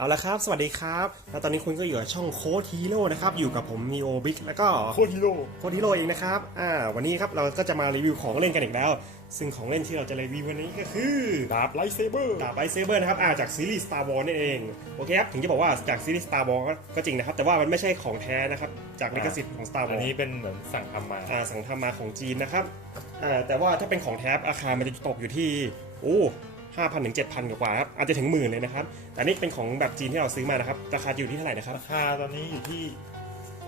เอาละครับ สวัสดีครับ แล้วตอนนี้คุณก็อยู่กับช่องโค้ดฮีโร่นะครับ อยู่กับผมมีโอบิ๊กแล้วก็โคตรฮีโร่โค้ดฮีโร่เองนะครับ อ่า วันนี้ครับเราก็จะมารีวิวของเล่นกันอีกแล้ว ซึ่งของเล่นที่เราจะรีวิววันนี้ก็คือดาบไลท์เซเบอร์ ดาบไบเซเบอร์นะครับ อ่า จากซีรีส์ Star Wars นั่นเอง โอเคครับ ถึงจะบอกว่าจากซีรีส์ Star Wars ก็ก็จริงนะครับ แต่ว่ามันไม่ใช่ของแท้นะครับ จากลิขสิทธิ์ของ Star อัน Wars นี้เป็นเหมือนสั่งทำมา อ่า สั่งทำมาของจีนนะครับ อ่า แต่ว่าถ้าเป็นของแท้ราคา มันจะตกอยู่ที่ โอ้ ห้าพันถึงเจ็ดพันกว่าๆครับอาจจะถึงหมื่นเลยนะครับ แต่นี่เป็นของแบบจีนที่เราซื้อมานะครับ ราคาอยู่ที่เท่าไหร่นะครับ ราคาตอนนี้อยู่ที่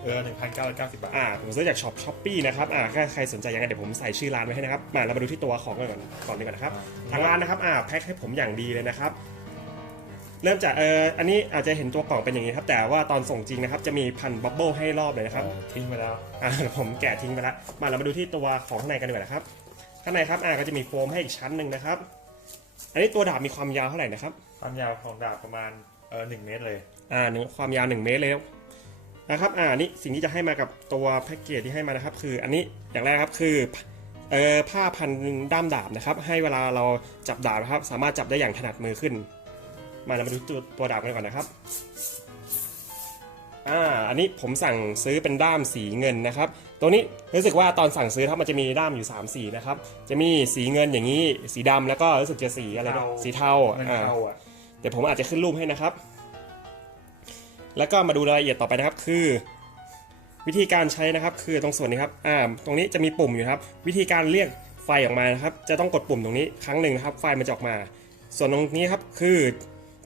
เออหนึ่งพันเก้าร้อยเก้าสิบบาท อ่า ผมซื้อจากช็อปช้อปปี้นะครับ อ่าถ้าใครสนใจยังไงเดี๋ยวผมใส่ชื่อร้านไว้ให้นะครับ มาเรามาดูที่ตัวของกันก่อน ก่อนดีกว่านะครับ ทางร้านนะครับ อ่า แพ็คให้ผมอย่างดีเลยนะครับ เริ่มจากเอออันนี้อาจจะเห็นตัวกล่องเป็นอย่างนี้ครับ แต่ว่าตอนส่งจริงนะครับ จะมีพันบับเบิลให้รอบเลยนะครับ ทิ้งไปแล้ว อ่า ผมแกะทิ้งไปแล้ว มาเรามาดูที่ตัวของข้างในกันดีกว่านะครับ ข้างในครับ อ่า ก็จะมีโฟมให้อีกชั้นหนึ่งนะครับ อันนี้ตัวดาบมีความยาวเท่าไหร่นะครับ ความยาวของดาบประมาณเออหนึ่งเมตรเลย อ่าหนึ่งความยาว 1 เมตรเลยนะครับ อ่านี่สิ่งที่จะให้มากับตัวแพ็กเกจที่ให้มานะครับ คืออันนี้อย่างแรกครับคือเอ่อผ้าพันด้ามดาบนะครับ ให้เวลาเราจับดาบนะครับ สามารถจับได้อย่างถนัดมือขึ้น มาเรามาดูตัวตัวดาบกันก่อนนะครับ อ่าอันนี้ผมสั่งซื้อเป็นด้ามสีเงินนะครับ ตัวนี้รู้สึกว่าตอนสั่งซื้อครับมันจะมีด้ามอยู่ 3 สีนะครับ จะมีสีเงินอย่างนี้ สีดำแล้วก็รู้สึกจะสีอะไรนะเทาสีเทาเงินอ่าเทาอะเดี๋ยวผมอาจจะขึ้นรูปให้นะครับ แล้วก็มาดูรายละเอียดต่อไปนะครับ คือ วิธีการใช้นะครับ คือตรงส่วนนี้ครับอ่าตรงนี้จะมีปุ่มอยู่ครับ วิธีการเรียกไฟออกมานะครับ จะต้องกดปุ่มตรงนี้ครั้งหนึ่งนะครับ ไฟมันจะออกมา ส่วนตรงนี้ครับคือ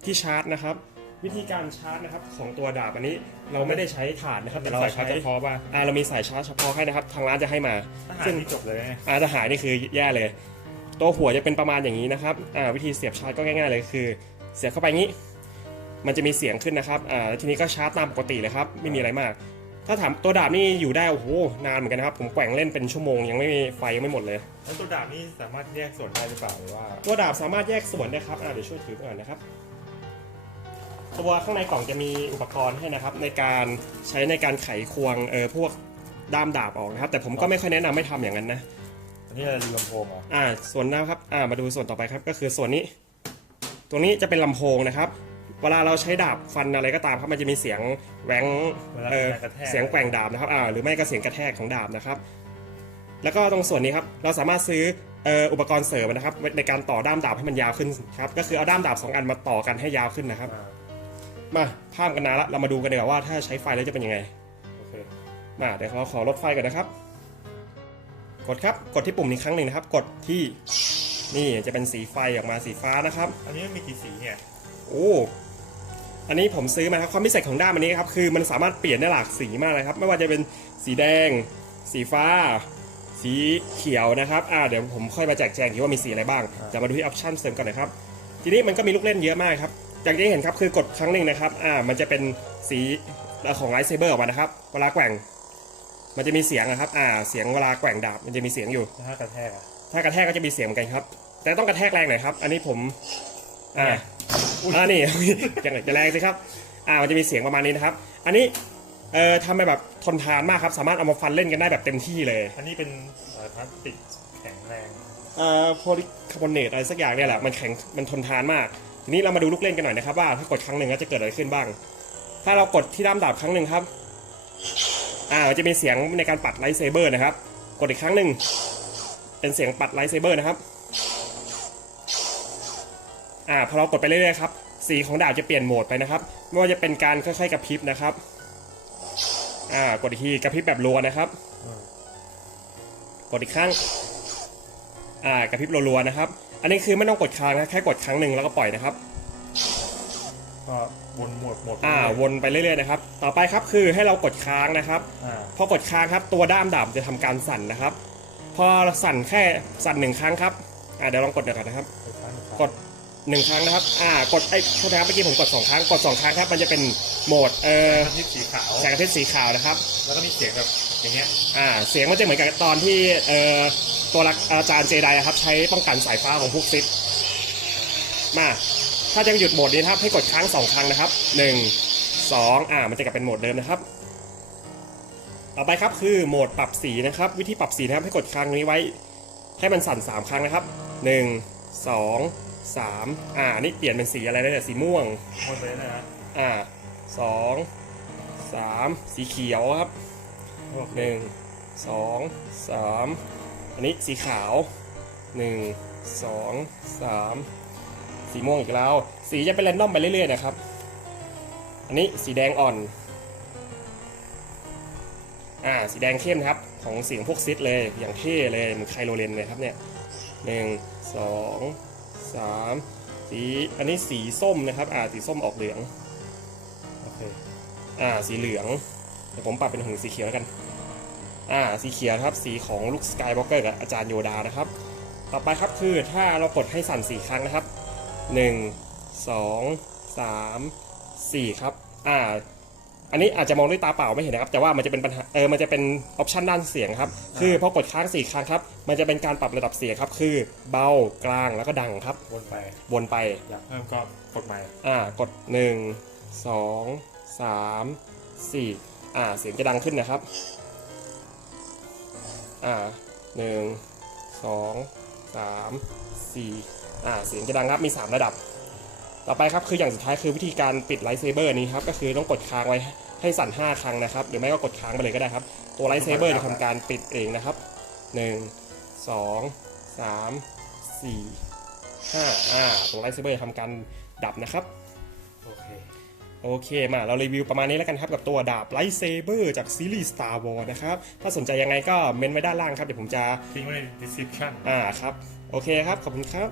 ที่ชาร์จนะครับ วิธีการชาร์จนะครับของตัวดาบอันนี้เราไม่ได้ใช้ถ่านนะครับแต่เราใส่ชาใช้ร์จเฉพาะป่ะอ่าเรามีสายชาร์จเฉพาะให้นะครับทางร้านจะให้มาทหารซึ่งที่จบเลยนะอาจะหายนี่คือแย่เลย ตัวหัวจะเป็นประมาณอย่างนี้นะครับอ่าวิธีเสียบชาร์จก็ง่ายๆเลยคือ เสียบเข้าไปงี้ มันจะมีเสียงขึ้นนะครับอ่าแล้วทีนี้ก็ชาร์จตามปกติเลยครับไม่มีอะไรมาก ถ้าถามตัวดาบนี่อยู่ได้โอ้โหนานเหมือนกันนะครับผมแกว่งเล่นเป็นชั่วโมงยังไม่มีไฟยังไม่หมดเลยแล้วตัวดาบนี่สามารถแยกส่วนได้หรือเปล่าหรือว่า ตัวดาบสามารถแยกส่วนได้ครับอ่าเดี๋ยวช่วยถือก่อนนะครับ ตัวข้างในกล่องจะมีอุปกรณ์ให้นะครับ ในการใช้ในการไขควงเออพวกด้ามดาบออกนะครับ แต่ผมก็ไม่ค่อยแนะนำให้ทำอย่างนั้นนะ อันนี้อะไรรีลำโพงเหรออ่าส่วนนะครับอ่ามาดูส่วนต่อไปครับก็คือส่วนนี้ ตรงนี้จะเป็นลำโพงนะครับ เวลาเราใช้ดาบฟันอะไรก็ตามครับมันจะมีเสียงแหวงเวลาเออการกระแทก เสียงแกว่งดาบนะครับอ่าหรือไม่ก็เสียงกระแทกของดาบนะครับ แล้วก็ตรงส่วนนี้ครับเราสามารถซื้อเอ่ออุปกรณ์เสริมนะครับในการต่อด้ามดาบให้มันยาวขึ้นครับก็คือเอาด้ามดาบสองอันมาต่อกันให้ยาวขึ้นนะครับ อ่า มาภาพกันนานละเรามาดูกันดีกว่าว่าถ้าใช้ไฟแล้วจะเป็นยังไงโอเคมาเดี๋ยวเราขอลดไฟก่อนนะครับ กดครับกดที่ปุ่มนี้ครั้งหนึ่งนะครับ กดที่นี่จะเป็นสีไฟออกมาสีฟ้านะครับ อันนี้มันมีกี่สีเนี่ยโอ้อันนี้ผมซื้อมาครับความพิเศษของด้ามอันนี้ครับคือมันสามารถเปลี่ยนได้หลากสีมากเลยครับ ไม่ว่าจะเป็นสีแดง สีฟ้า สีเขียวนะครับอ่าเดี๋ยวผมค่อยมาแจกแจงทีว่ามีสีอะไรบ้างจะมาดูที่ออปชั่นเสริมก่อนนะครับ ทีนี้มันก็มีลูกเล่นเยอะมากครับ อย่างที่เห็นครับคือกดครั้งหนึ่งนะครับ อ่า มันจะเป็นสีของไลท์เซเบอร์ออกมานะครับ เวลาแกว่ง มันจะมีเสียงนะครับ อ่า เสียงเวลาแกว่งดาบมันจะมีเสียงอยู่ ถ้ากระแทกอะถ้ากระแทกก็จะมีเสียงเหมือนกันครับ แต่ต้องกระแทกแรงหน่อยครับ อันนี้ผม อ่าอุ๊ยอ่านี่ อย่างไรจะแรงสิครับ อ่า มันจะมีเสียงประมาณนี้นะครับ อันนี้ เอ่อทำไปแบบทนทานมากครับ สามารถเอามาฟันเล่นกันได้แบบเต็มที่เลย อันนี้เป็นเอ่อพลาสติกแข็งแรง เอ่อโพลิคาร์บอเนตอะไรสักอย่างเนี่ยแหละ มันแข็ง มันทนทานมาก ทีนี้เรามาดูลูกเล่นกันหน่อยนะครับว่าถ้ากดครั้งหนึ่งแล้วจะเกิดอะไรขึ้นบ้าง ถ้าเรากดที่ด้ามดาบครั้งหนึ่งครับ อ่ามันจะมีเสียงในการปัดไลท์เซเบอร์นะครับ กดอีกครั้งหนึ่งเป็นเสียงปัดไลท์เซเบอร์นะครับอ่าพอเรากดไปเรื่อยๆครับสีของดาบจะเปลี่ยนโหมดไปนะครับ ไม่ว่าจะเป็นการค่อยๆกระพริบนะครับ อ่ากดอีกทีกระพริบแบบรัวนะครับอืมกดอีกครั้ง อ่ากระพริบรัวๆนะครับ อันนี้คือไม่ต้องกดค้างนะแค่กดครั้งหนึ่งแล้วก็ปล่อยนะครับ ก็วนหมดหมดอ่าวนไปเรื่อยๆนะครับ ต่อไปครับคือให้เรากดค้างนะครับ อ่าพอกดค้างครับตัวด้ามดาบจะทำการสั่นนะครับ พอสั่นแค่สั่นหนึ่งครั้งครับอ่าเดี๋ยวลองกดหน่อยก่อนนะครับ ไปซ้ายไปขวากดหนึ่งครั้งนะครับ อ่ากดไอ้โทษนะครับเมื่อกี้ผมกดสองครั้ง กดสองครั้งครับ มันจะเป็นโหมดเอ่อกระพริบสีขาว แสงอาทิตย์สีขาวนะครับ แล้วก็มีเสียงแบบอย่างเงี้ย อ่าเสียงมันจะเหมือนกับตอนที่เอ่อ ตัวรักอาจารย์เจไดอะครับใช้ป้องกันสายฟ้าของพวกซิดมาถ้าจะหยุดโหมดนี้นะครับให้กดค้างสองครั้งนะครับหนึ่งสองอ่ามันจะกลับเป็นโหมดเดิมนะครับ ต่อไปครับคือโหมดปรับสีนะครับ วิธีปรับสีนะครับให้กดค้างนี้ไว้ ให้มันสั่นสามครั้งนะครับหนึ่งสองสามอ่านี่เปลี่ยนเป็นสีอะไรได้เนี่ยสีม่วงหมดเลยนะอ่าสองสามสีเขียวครับโอเคหนึ่งสองสาม อันนี้สีขาวหนึ่งสองสามสีม่วงอีกแล้ว สีจะเป็นแรนดอมไปเรื่อยๆนะครับ อันนี้สีแดงอ่อน อ่า สีแดงเข้มครับ ของเสียงพวกซิดเลย อย่างเท่เลยเหมือนไคโรเลนเลยครับเนี่ยหนึ่งสองสามสีอันนี้สีส้มนะครับ อ่า สีส้มออกเหลือง โอเค อ่า สีเหลือง เดี๋ยวผมปรับเป็นของสีเขียวแล้วกัน อ่าสีเขียวครับสีของลูกสกายวอล์กเกอร์กับอาจารย์โยดานะครับ ต่อไปครับคือถ้าเรากดให้สั่นสี่ครั้งนะครับหนึ่งสองสามสี่ครับอ่าอันนี้อาจจะมองด้วยตาเปล่าไม่เห็นนะครับ แต่ว่ามันจะเป็นปัญหาเออมันจะเป็นออปชันด้านเสียงครับ คือพอกดค้างสี่ครั้งครับ มันจะเป็นการปรับระดับเสียงครับ คือเบากลางแล้วก็ดังครับวนไป วนไปอยากเพิ่มก็กดใหม่อ่ากด 1 2 3 4อ่าเสียงจะดังขึ้นนะครับ อ่าหนึ่งสองสามสี่อ่าเสียงจะดังครับมี 3 ระดับ ต่อไปครับคืออย่างสุดท้ายคือวิธีการปิดไลท์เซเบอร์นี้ครับก็คือต้องกดค้างไว้ให้สั่น 5 ครั้งนะครับ หรือไม่ก็กดค้างไปเลยก็ได้ครับ ตัวไลท์เซเบอร์จะทำการปิดเองนะครับ 1 2 3 4 5อ่าตัวไลท์เซเบอร์ทำการดับนะครับ โอเค โอเคมาเรารีวิวประมาณนี้แล้วกันครับ กับตัวดาบไลท์เซเบอร์จากซีรีส์ Star Wars นะครับ ถ้าสนใจยังไงก็เมนไว้ด้านล่างครับ เดี๋ยวผมจะทิ้งไว้ใน description อ่าครับ โอเคครับ ขอบคุณครับ